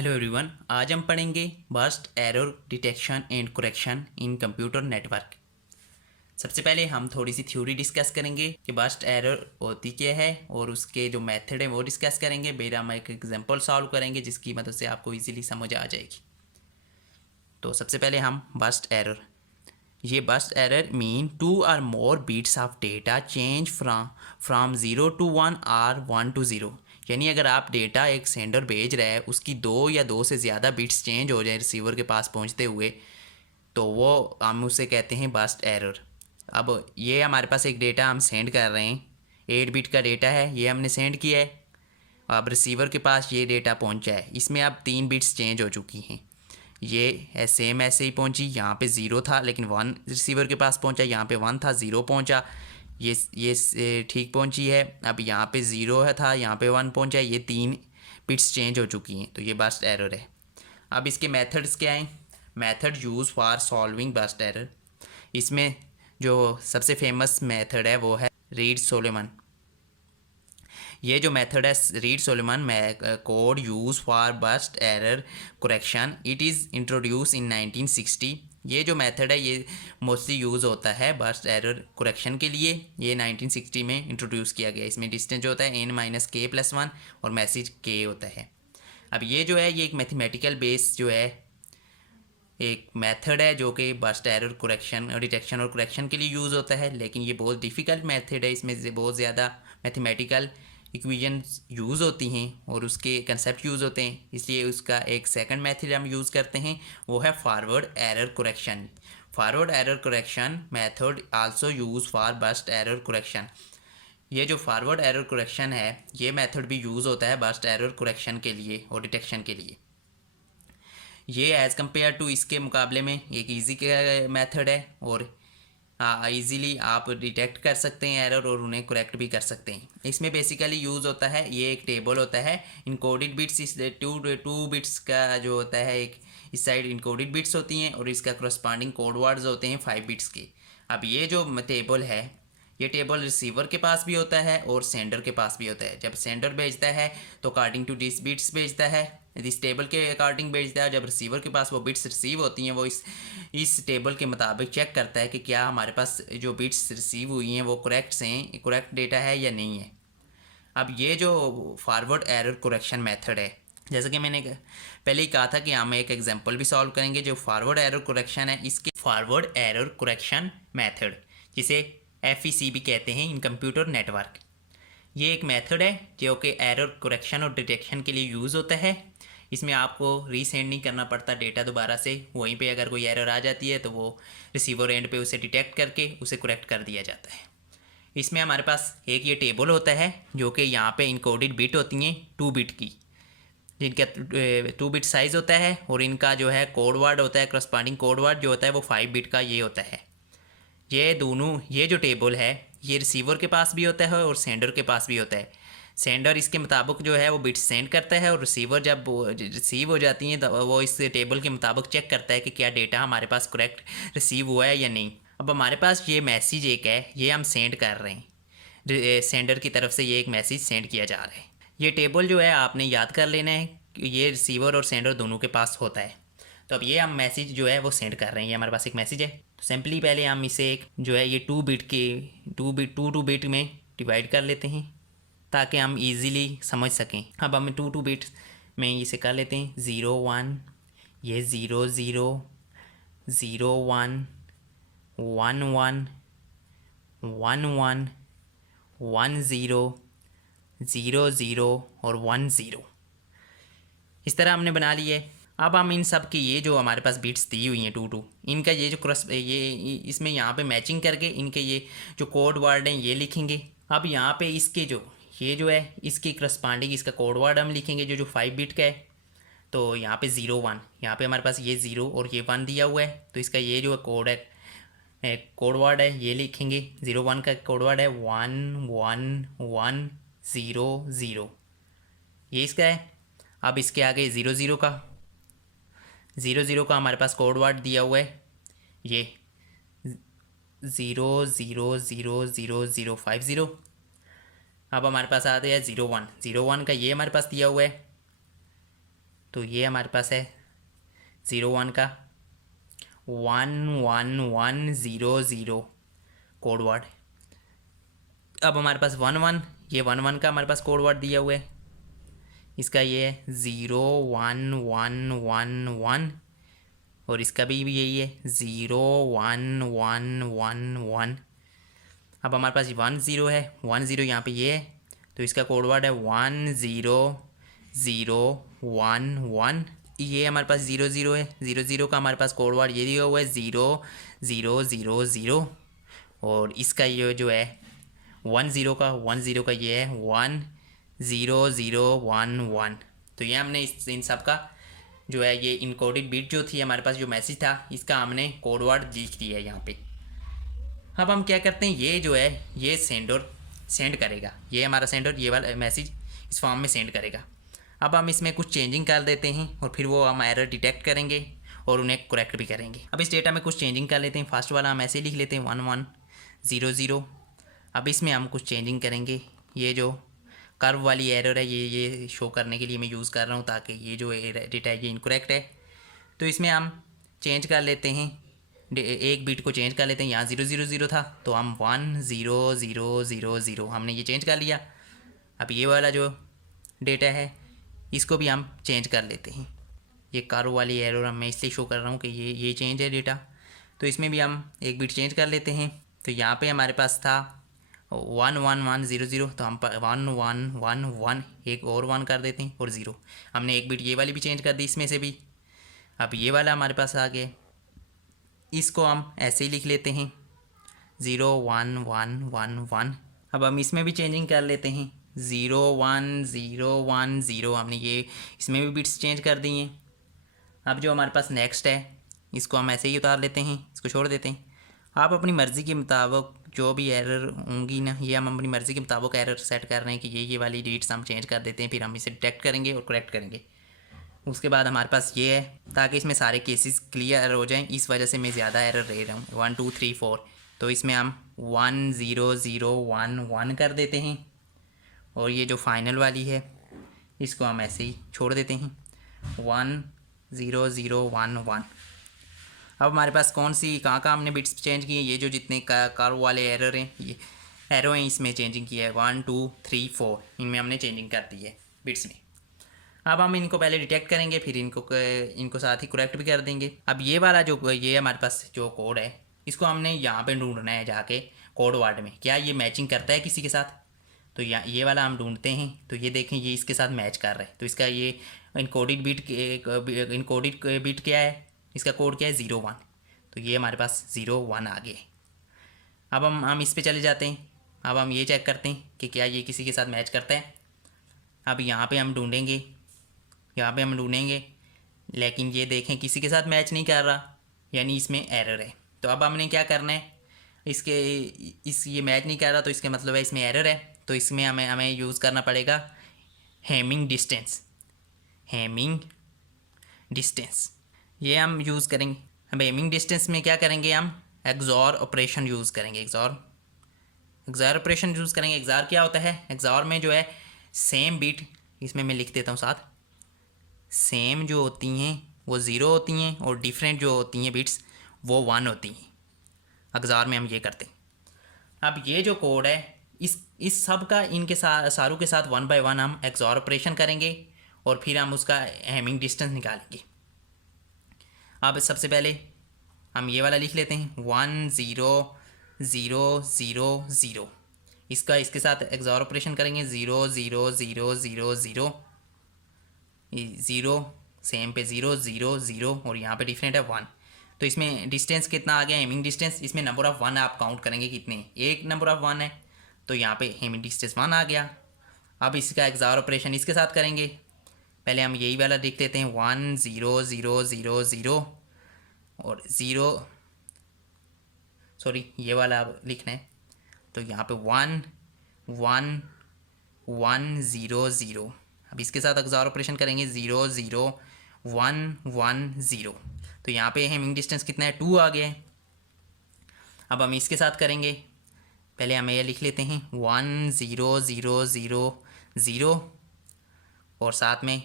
Hello everyone, आज हम पढ़ेंगे burst error detection and correction in computer network. सबसे पहले हम थोड़ी सी थ्योरी डिस्कस करेंगे कि बर्स्ट एरर होती क्या है और उसके जो मेथड है वो डिस्कस करेंगे। फिर हम एक एग्जांपल सॉल्व करेंगे जिसकी मदद से आपको इजीली समझ आ जाएगी। तो सबसे पहले हम बर्स्ट एरर, ये बर्स्ट एरर मीन 2 और more bits of data change from 0 to 1 और 1 to 0। यानी अगर आप डेटा एक सेंडर भेज रहा है उसकी 2 से ज़्यादा बिट्स चेंज हो जाए रिसीवर के पास पहुंचते हुए, तो वो हम उसे कहते हैं बर्स्ट एरर। अब ये हमारे पास एक डेटा हम सेंड कर रहे हैं, 8 बिट का डेटा है, ये हमने सेंड किया है। अब रिसीवर के पास ये डेटा पहुंचा है, इसमें अब 3 बिट्स चेंज हो चुकी हैं। ये सेम ऐसे ही पहुंची, यहाँ पे 0 था लेकिन 1 रिसीवर के पास पहुंचा, यहाँ पे 1 था 0 पहुंचा। ये ठीक पहुंची है। अब यहाँ पे 0 है था, यहाँ पे 1 पहुंचा, ये 3 बिट्स चेंज हो चुकी हैं, तो ये बर्स्ट एरर है। अब इसके मेथड्स क्या हैं? Method use for solving burst error, इसमें जो सबसे फेमस मेथड है वो है रीड सोलोमन। ये जो मेथड है read Solomon code use for burst error correction, it is introduce इन 1960। ये जो मेथड है ये मोस्टली यूज़ होता है बर्स्ट एरर करेक्शन के लिए। ये 1960 में इंट्रोड्यूस किया गया। इसमें डिस्टेंस जो होता है n-k+1 और मैसेज k होता है। अब ये जो है ये एक मैथमेटिकल बेस जो है एक मेथड है जो कि बर्स्ट एरर करेक्शन और डिटेक्शन और करेक्शन के लिए यूज़ होता है, लेकिन ये बहुत डिफ़िकल्ट मेथड है। इसमें से बहुत ज़्यादा मैथमेटिकल इक्वेशंस यूज़ होती हैं और उसके कंसेप्ट यूज़ होते हैं, इसलिए उसका एक सेकंड मेथड हम यूज़ करते हैं, वो है forward error correction. Forward error correction method also use for burst error correction. ये जो फॉरवर्ड एरर करेक्शन है ये मेथड भी यूज़ होता है बर्स्ट एरर करेक्शन के लिए और डिटेक्शन के लिए। ये एज़ कम्पेयर टू इसके मुकाबले में एक इजी मेथड है और इजीली आप डिटेक्ट कर सकते हैं एरर और उन्हें करेक्ट भी कर सकते हैं। इसमें बेसिकली यूज़ होता है, ये एक टेबल होता है इनकोडेड बिट्स, इस टू बिट्स का जो होता है, एक इस साइड इनकोडेड बिट्स होती हैं और इसका करस्पॉन्डिंग कोड वर्ड्स होते हैं 5 बिट्स के। अब ये जो टेबल है ये टेबल रिसीवर के पास भी होता है और सेंडर के पास भी होता है। जब सेंडर भेजता है तो अकॉर्डिंग टू दिस बिट्स भेजता है, इस टेबल के अकॉर्डिंग भेजता है। जब रिसीवर के पास वो बिट्स रिसीव होती हैं वो इस टेबल के मुताबिक चेक करता है कि क्या हमारे पास जो बिट्स रिसीव हुई हैं वो करेक्ट हैं, करेक्ट डेटा है या नहीं है। अब ये जो फॉरवर्ड एरर करेक्शन मेथड है, जैसा कि मैंने पहले ही कहा था कि हम एक एग्जांपल भी सॉल्व करेंगे। जो फॉरवर्ड एरर करेक्शन है, इसके फॉरवर्ड एरर करेक्शन मेथड, जिसे FEC भी कहते हैं इन कंप्यूटर नेटवर्क, ये एक मेथड है जो कि एरर करेक्शन और डिटेक्शन के लिए यूज़ होता है। इसमें आपको रीसेंड नहीं करना पड़ता डेटा दोबारा से, वहीं पे अगर कोई एरर आ जाती है तो वो रिसीवर एंड पे उसे डिटेक्ट करके उसे करेक्ट कर दिया जाता है। इसमें हमारे पास एक ये टेबल होता है जो कि यहाँ पे इनकोडेड बिट होती हैं 2 बिट की, जिनका 2 बिट साइज़ होता है और इनका जो है कोड वर्ड होता है, करस्पॉन्डिंग कोड वर्ड जो होता है वो 5 बिट का ये होता है। ये दोनों, ये जो टेबल है ये रिसीवर के पास भी होता है और सेंडर के पास भी होता है। सेंडर इसके मुताबिक जो है वो बिट्स सेंड करता है और रिसीवर जब रिसीव हो जाती हैं तो वो इस टेबल के मुताबिक चेक करता है कि क्या डेटा हमारे पास करेक्ट रिसीव हुआ है या नहीं। अब हमारे पास ये मैसेज एक है, ये हम सेंड कर रहे हैं, सेंडर की तरफ से ये एक मैसेज सेंड किया जा रहा है। ये टेबल जो है आपने याद कर लेना है कि ये रिसीवर और सेंडर दोनों के पास होता है। तो अब ये हम मैसेज जो है वो सेंड कर रहे हैं, ये हमारे पास एक मैसेज है। तो सिंपली पहले हम इसे एक जो है ये 2 बिट के 2 बिट में डिवाइड कर लेते हैं ताकि हम इजीली समझ सकें। अब हम 2 बिट में इसे कर लेते हैं 0 1, ये 0 0 0 1 1 1 1 1 1 0 0 0 और 1 0, इस तरह हमने बना लिए। अब हम इन सब की ये जो हमारे पास बिट्स दी हुई हैं 2 इनका ये जो ये इसमें यहाँ पे मैचिंग करके इनके ये जो कोड वर्ड हैं ये लिखेंगे। अब यहाँ पे इसके जो ये जो है इसकी करस्पॉन्डिंग इसका कोड वर्ड हम लिखेंगे जो 5 बिट का है। तो यहाँ पे 0 1, यहाँ पे हमारे पास ये 0 और ये 1 दिया हुआ है, तो इसका ये जो कोड है कोड वर्ड है ये लिखेंगे। 0 1 का कोड वर्ड है 1 1 1 0 0, ये इसका है। अब इसके आगे 0 0 का हमारे पास कोड वर्ड दिया हुआ है, ये 0 0 0 0 0 5 0। अब हमारे पास आता है 0 1 का ये हमारे पास दिया हुआ है तो ये हमारे पास है 01 का 11100 कोड वर्ड। अब हमारे पास 11, ये 11 का हमारे पास कोड वर्ड दिया हुआ है, इसका ये है 01111 और इसका भी यही है 01111। अब हमारे पास 10 है, 10 यहाँ पे ये है, तो इसका कोड वर्ड है 10011। ये हमारे पास 00 है, 00 का हमारे पास कोड वर्ड ये दिया हुआ है 0000। और इसका ये जो है 10 का ये है 10011। तो ये हमने इन सब का जो है ये इनकोडेड बिट जो थी हमारे पास, जो मैसेज था, इसका हमने कोड वर्ड लिख दिया है यहाँ पे। अब हम क्या करते हैं, ये जो है ये सेंडर सेंड करेगा, ये हमारा सेंडर ये वाला मैसेज इस फॉर्म में सेंड करेगा। अब हम इसमें कुछ चेंजिंग कर देते हैं और फिर वो हम एरर डिटेक्ट करेंगे और उन्हें करेक्ट भी करेंगे। अब इस डेटा में कुछ चेंजिंग कर लेते हैं। फर्स्ट वाला हम ऐसे लिख लेते हैं 1100। अब इसमें हम कुछ चेंजिंग करेंगे। ये जो कर्व वाली एरर है ये शो करने के लिए मैं यूज़ कर रहा हूँ, ताकि ये जो डेटा है ये इनकरेक्ट है। तो इसमें हम चेंज कर लेते हैं, एक बिट को चेंज कर लेते हैं। यहाँ 000 था तो हम 10000 हमने ये चेंज कर लिया। अब ये वाला जो डेटा है इसको भी हम चेंज कर लेते हैं। ये कर्व वाली एरर मैं इसलिए शो कर रहा हूँ कि ये चेंज है डेटा, तो इसमें भी हम एक बिट चेंज कर लेते हैं। तो यहाँ पे हमारे पास था 11100, तो हम 1111 एक और 1 कर देते हैं और 0। हमने एक बिट ये वाली भी चेंज कर दी इसमें से भी। अब ये वाला हमारे पास आ गया, इसको हम ऐसे ही लिख लेते हैं 01111। अब हम इसमें भी चेंजिंग कर लेते हैं 01010। हमने ये इसमें भी बिट्स चेंज कर दी हैं। अब जो हमारे पास नेक्स्ट है इसको हम ऐसे ही उतार लेते हैं, इसको छोड़ देते हैं। आप अपनी मर्ज़ी के मुताबिक जो भी एरर होंगी ना, ये हम अपनी मर्ज़ी के मुताबिक एरर सेट कर रहे हैं कि ये वाली डेट्स हम चेंज कर देते हैं, फिर हम इसे डिटेक्ट करेंगे और करेक्ट करेंगे। उसके बाद हमारे पास ये है, ताकि इसमें सारे केसेस क्लियर हो जाएं, इस वजह से मैं ज़्यादा एरर ले रहा हूँ 1 2 3 4। तो इसमें हम 10011 कर देते हैं और ये जो फाइनल वाली है इसको हम ऐसे ही छोड़ देते हैं 10011। अब हमारे पास कौन सी कहाँ हमने बिट्स चेंज किए, ये जो जितने कर्व वाले एरर हैं ये एरो हैं इसमें चेंजिंग किया है 1 2 3 4, इनमें हमने चेंजिंग कर दी है बिट्स में। अब हम इनको पहले डिटेक्ट करेंगे, फिर इनको साथ ही करेक्ट भी कर देंगे। अब ये वाला जो ये हमारे पास जो कोड है इसको हमने यहाँ पे ढूंढना है जाके कोड वर्ड में, क्या ये मैचिंग करता है किसी के साथ। तो ये वाला हम ढूंढते हैं, तो ये देखें ये इसके साथ मैच कर रहा है। तो इसका ये इनकोडेड बिट क्या है, इसका कोड क्या है 01। तो ये हमारे पास 01 आ गए। अब हम इस पे चले जाते हैं। अब हम ये चेक करते हैं कि क्या ये किसी के साथ मैच करता है। अब यहाँ पे हम ढूंढेंगे, लेकिन ये देखें किसी के साथ मैच नहीं कर रहा, यानी इसमें एरर है। तो अब हमने क्या करना है, ये मैच नहीं कर रहा तो इसका मतलब है इसमें एरर है। तो इसमें हमें यूज़ करना पड़ेगा हेमिंग डिस्टेंस, ये हम यूज़ करेंगे। अब हेमिंग डिस्टेंस में क्या करेंगे, हम एक्सॉर ऑपरेशन यूज़ करेंगे। एक्सॉर ऑपरेशन यूज़ करेंगे। एक्सॉर क्या होता है, एक्सॉर में जो है सेम बिट, इसमें मैं लिख देता हूँ साथ, सेम जो होती हैं वो 0 होती हैं और डिफरेंट जो होती हैं बिट्स वो 1 होती हैं। एक्सॉर में हम ये करते हैं। अब ये जो कोड है इस सब का इनके सारों के साथ 1 बाय 1 हम एक्सॉर ऑपरेशन करेंगे और फिर हम उसका हेमिंग डिस्टेंस निकालेंगे। अब सबसे पहले हम ये वाला लिख लेते हैं 10000। इसके साथ एक्सॉर ऑपरेशन करेंगे 00000 0 सेम पे 000 और यहाँ पे डिफरेंट है 1। तो इसमें डिस्टेंस कितना आ गया, हेमिंग डिस्टेंस, इसमें नंबर ऑफ़ 1 आप काउंट करेंगे कितने, एक नंबर ऑफ़ 1 है, तो यहाँ पे हेमिंग डिस्टेंस 1 आ गया। अब इसका एक्सॉर ऑपरेशन इसके साथ करेंगे। पहले हम यही वाला देख लेते हैं 10000 और 0, सॉरी ये वाला अब लिखना है। तो यहाँ पे 11100। अब इसके साथ एक्सॉर ऑपरेशन करेंगे 00110। तो यहाँ पे हेमिंग डिस्टेंस कितना है, 2 आ गया है। अब हम इसके साथ करेंगे, पहले हम ये लिख लेते हैं 10000 और साथ में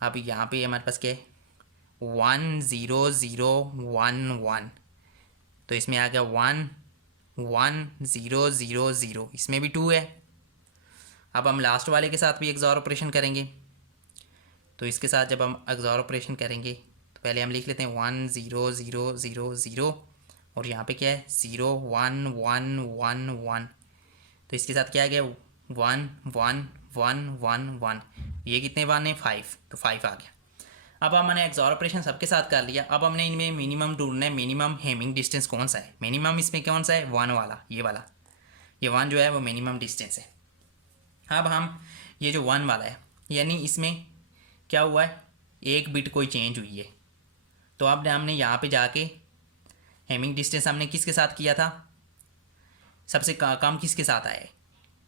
अब यहाँ पे हमारे पास क्या है 10011, तो इसमें आ गया 11000, इसमें भी 2 है। अब हम लास्ट वाले के साथ भी एक्सॉर ऑपरेशन करेंगे, तो इसके साथ जब हम एक्सॉर ऑपरेशन करेंगे तो पहले हम लिख लेते हैं 10000 और यहाँ पे क्या है 01111, तो इसके साथ क्या आ गया 11111, ये कितने 1 है 5, तो 5 आ गया। अब हमने एक्सॉर ऑपरेशन सबके साथ कर लिया। अब हमने इनमें मिनिमम ढूंढना है, मिनिमम हेमिंग डिस्टेंस कौन सा है। मिनिमम इसमें कौन सा है 1 वाला, ये वाला, ये 1 जो है वो मिनिमम डिस्टेंस है। अब हम ये जो 1 वाला है, यानी इसमें क्या हुआ है, एक बिट कोई चेंज हुई है, तो अब हमने यहाँ पे जाके हेमिंग डिस्टेंस हमने किसके साथ किया था, सबसे कम किसके साथ आया है,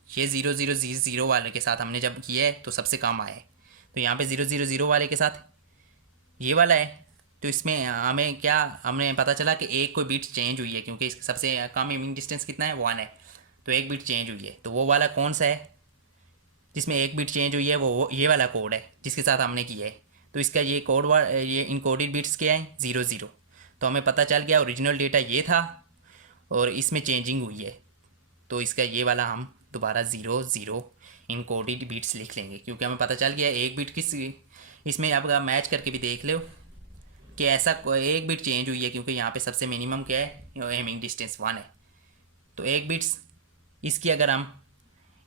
ये 0000 वाले के साथ हमने जब किया है तो सबसे कम आया है। तो यहाँ पे 000 वाले के साथ ये वाला है, तो इसमें हमें क्या हमने पता चला कि एक कोई बिट चेंज हुई है, क्योंकि इसका सबसे कम हेमिंग डिस्टेंस कितना है 1 है, तो एक बिट चेंज हुई है। तो वो वाला कौन सा है जिसमें एक बिट चेंज हुई है, वो ये वाला कोड है जिसके साथ हमने किया है। तो इसका ये कोड ये इनकोडेड बिट्स क्या है 00, तो हमें पता चल गया ओरिजिनल डेटा ये था और इसमें चेंजिंग हुई है, तो इसका ये वाला हम दोबारा 00 इनकोडेड बिट्स लिख लेंगे, क्योंकि हमें पता चल गया एक बिट किस इसमें। अब आप मैच करके भी देख लो कि ऐसा एक बिट चेंज हुई है, क्योंकि यहाँ पे सबसे मिनिमम क्या है हेमिंग डिस्टेंस 1 है, तो एक बिट्स इसकी अगर हम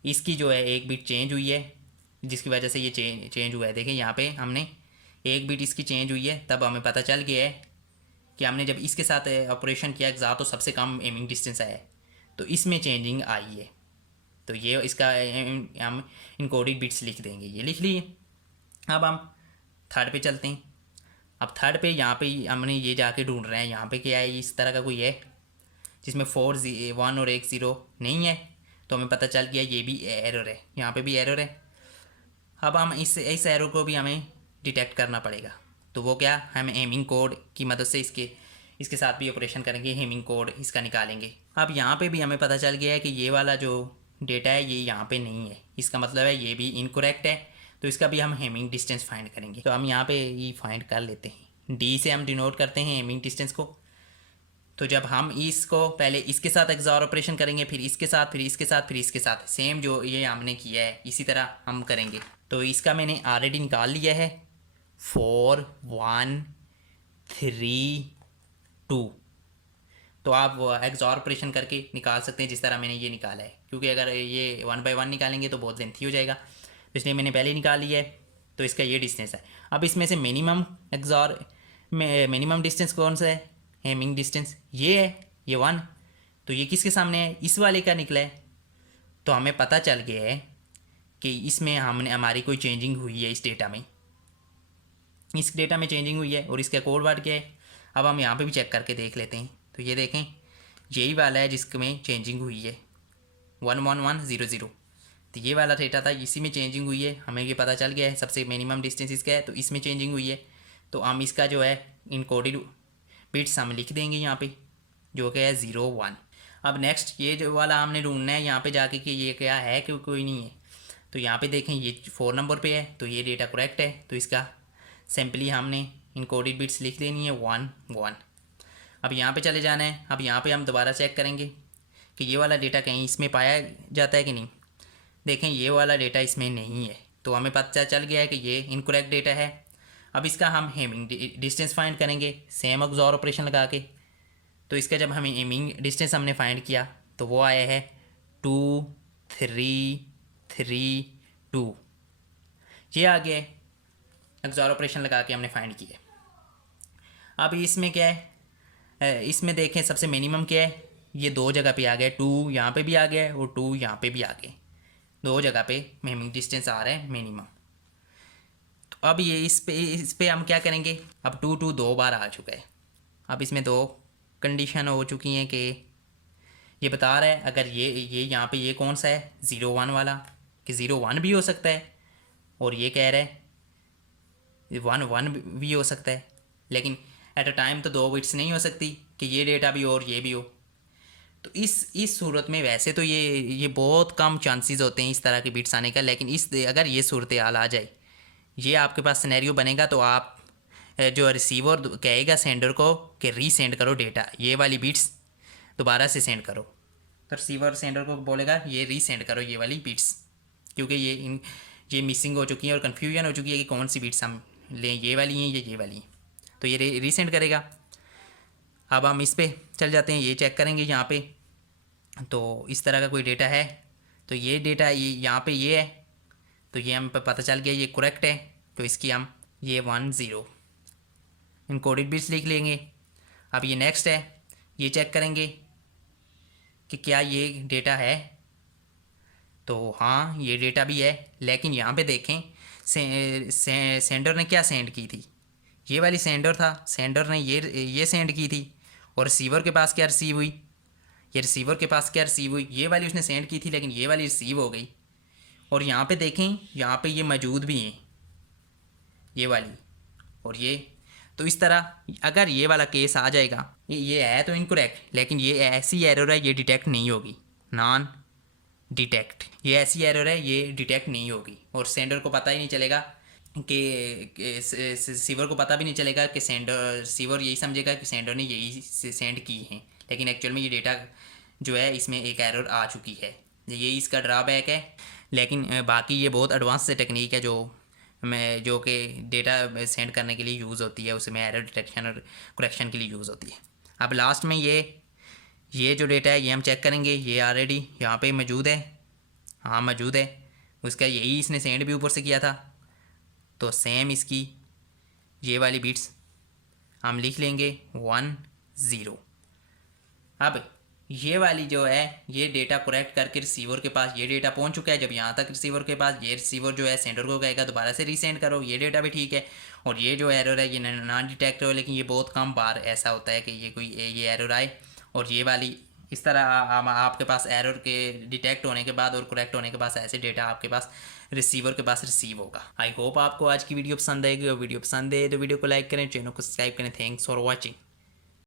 इसकी जो है एक बिट चेंज हुई है, जिसकी वजह से ये चेंज हुआ है। देखें यहाँ पे हमने एक बिट इसकी चेंज हुई है, तब हमें पता चल गया है कि हमने जब इसके साथ ऑपरेशन किया एग्ज़ा तो सबसे कम एमिंग डिस्टेंस आया है, तो इसमें चेंजिंग आई है। तो ये इसका हम इनकोडेड बिट्स लिख देंगे, ये लिख लिए। अब हम थर्ड पे चलते हैं। अब थर्ड पे यहाँ पे हमने ये जाके ढूंढ रहे हैं, यहाँ पे क्या है इस तरह का कोई है जिसमें 4 1 और 1 0 नहीं है, तो हमें पता चल गया ये भी एरर है, यहाँ पे भी एरर है। अब हम इस एरर को भी हमें डिटेक्ट करना पड़ेगा, तो वो क्या, हम हेमिंग कोड की मदद से इसके साथ भी ऑपरेशन करेंगे, हेमिंग कोड इसका निकालेंगे। अब यहाँ पे भी हमें पता चल गया है कि ये वाला जो डेटा है ये यहाँ पे नहीं है, इसका मतलब है ये भी इनकरेक्ट है, तो इसका भी हम हेमिंग डिस्टेंस फाइंड करेंगे। तो हम यहाँ पे ये फाइंड कर लेते हैं, डी से हम डिनोट करते हैं हेमिंग डिस्टेंस को। तो जब हम इसको पहले इसके साथ एक्सॉर ऑपरेशन करेंगे, फिर इसके साथ, फिर इसके साथ, फिर इसके साथ, सेम जो ये हमने किया है इसी तरह हम करेंगे। तो इसका मैंने ऑलरेडी निकाल लिया है 4 1 3 2, तो आप एक्सॉर ऑपरेशन करके निकाल सकते हैं जिस तरह मैंने ये निकाला है, क्योंकि अगर ये 1 बाय 1 निकालेंगे तो बहुत लेंथी हो जाएगा, तो इसलिए मैंने पहले ही निकाल लिया है। तो इसका ये डिस्टेंस है। अब इसमें से मिनिमम मिनिमम डिस्टेंस कौन सा है, हेमिंग डिस्टेंस ये है, ये 1, तो ये किसके सामने है, इस वाले का निकला है। तो हमें पता चल गया है कि इसमें हमारी कोई चेंजिंग हुई है, इस डेटा में चेंजिंग हुई है, और इसका कोड वर्ड क्या है। अब हम यहाँ पे भी चेक करके देख लेते हैं, तो ये देखें यही वाला है जिसमें चेंजिंग हुई है 11100, तो ये वाला डेटा था, इसी में चेंजिंग हुई है, हमें ये पता चल गया है सबसे मिनिमम डिस्टेंस इसका है, तो इसमें चेंजिंग हुई है। तो हम इसका जो है इनकोडेड बिट्स हम लिख देंगे यहाँ पे, जो क्या है 0 1। अब नेक्स्ट ये जो वाला हमने ढूंढना है यहाँ पे जाके कि ये क्या है कि कोई नहीं है, तो यहाँ पे देखें ये 4 नंबर पे है, तो ये डेटा करेक्ट है, तो इसका सिंपली हमने इनकोडेड बिट्स लिख देनी है 1 1। अब यहाँ पे चले जाना है। अब यहाँ पे हम दोबारा चेक करेंगे कि ये वाला डेटा कहीं इसमें पाया जाता है कि नहीं। देखें ये वाला डेटा इसमें नहीं है, तो हमें पता चल गया है कि ये इनकरेक्ट डेटा है। अब इसका हम हेमिंग डिस्टेंस फाइंड करेंगे सेम एक्सॉर ऑपरेशन लगा के। तो इसका जब हमें हेमिंग डिस्टेंस हमने फाइंड किया तो वो आया है 2 3 3 2, ये आ गया एक्सॉर ऑपरेशन लगा के हमने फाइंड किया। अब इसमें क्या है, इसमें देखें सबसे मिनिमम क्या है, ये 2 जगह पे आ गया, 2 यहाँ पे भी आ गया और 2 यहाँ पे भी आ गए, 2 जगह पे हेमिंग डिस्टेंस आ रहा है मिनिमम। तो अब ये इस पे हम क्या करेंगे, अब 2 2 2 बार आ चुका है। अब इसमें 2 कंडीशन हो चुकी हैं कि ये बता रहा है अगर ये यहाँ पे ये कौन सा है 0 1 वाला, कि 0 1 भी हो सकता है, और ये कह रहा है 1 1 भी हो सकता है, लेकिन एट अ टाइम तो 2 बिट्स नहीं हो सकती कि ये डेटा भी हो और ये भी हो। तो इस सूरत में वैसे तो ये बहुत कम चांसेस होते हैं इस तरह के बिट्स आने का, लेकिन अगर ये सूरत हाल आ जाए, ये आपके पास सिनेरियो बनेगा तो आप जो रिसीवर कहेगा सेंडर को कि रीसेंड करो डेटा, ये वाली बीट्स दोबारा से सेंड करो, तो रिसीवर सेंडर को बोलेगा ये रीसेंड करो ये वाली बीट्स, क्योंकि ये मिसिंग हो चुकी है और कन्फ्यूजन हो चुकी है कि कौन सी बीट्स हम लें, ये वाली हैं ये वाली हैं, तो ये रीसेंड करेगा। अब हम इस पर चल जाते हैं, ये चेक करेंगे यहाँ पे, तो इस तरह का कोई डेटा है, तो ये डेटा ये यहाँ पे ये है, तो ये हम पता चल गया ये करेक्ट है, तो इसकी हम ये 10 इनकोडेड बिट्स लिख लेंगे। अब ये नेक्स्ट है, ये चेक करेंगे कि क्या ये डेटा है, तो हाँ ये डेटा भी है, लेकिन यहाँ पे देखें सेंडर ने क्या सेंड की थी, ये वाली सेंडर था, सेंडर ने ये सेंड की थी, और रिसीवर के पास क्या रिसीव हुई, ये रिसीवर के पास क्या रिसीव हुई, ये वाली उसने सेंड की थी लेकिन ये वाली रिसीव हो गई। और यहाँ पे देखें, यहाँ पे ये मौजूद भी हैं ये वाली और ये, तो इस तरह अगर ये वाला केस आ जाएगा, ये है तो इनकरेक्ट, लेकिन ये ऐसी एरर है ये डिटेक्ट नहीं होगी, नॉन डिटेक्ट, ये ऐसी एरर है ये डिटेक्ट नहीं होगी, और सेंडर को पता ही नहीं चलेगा कि रिसीवर को पता भी नहीं चलेगा कि सेंडर, रिसीवर यही समझेगा कि सेंडर ने यही सेंड की हैं, लेकिन एक्चुअल में ये डेटा जो है इसमें एक एरर आ चुकी है, ये इसका ड्रॉबैक है। लेकिन बाकी ये बहुत एडवांस से टेक्निक है जो कि डेटा सेंड करने के लिए यूज़ होती है, उसमें एरर डिटेक्शन और करेक्शन के लिए यूज़ होती है। अब लास्ट में ये जो डेटा है ये हम चेक करेंगे, ये ऑलरेडी यहाँ पे मौजूद है, हाँ मौजूद है, उसका यही इसने सेंड भी ऊपर से किया था, तो सेम इसकी ये वाली बीट्स हम लिख लेंगे 10। अब ये वाली जो है ये डेटा करेक्ट करके रिसीवर के पास ये डेटा पहुंच चुका है, जब यहाँ तक रिसीवर के पास, ये रिसीवर जो है सेंडर को कहेगा दोबारा से रीसेंड करो, ये डेटा भी ठीक है, और ये जो एरर है ये नॉन डिटेक्ट हो, लेकिन ये बहुत कम बार ऐसा होता है कि ये एरर आए, और ये वाली इस तरह आपके पास एरर के डिटेक्ट होने के बाद और करेक्ट होने के बाद ऐसे डेटा आपके पास रिसीवर के पास रिसीव होगा। आई होप आपको आज की वीडियो पसंद आएगी, और वीडियो पसंद है तो वीडियो को लाइक करें, चैनल को सब्सक्राइब करें। Thanks for watching.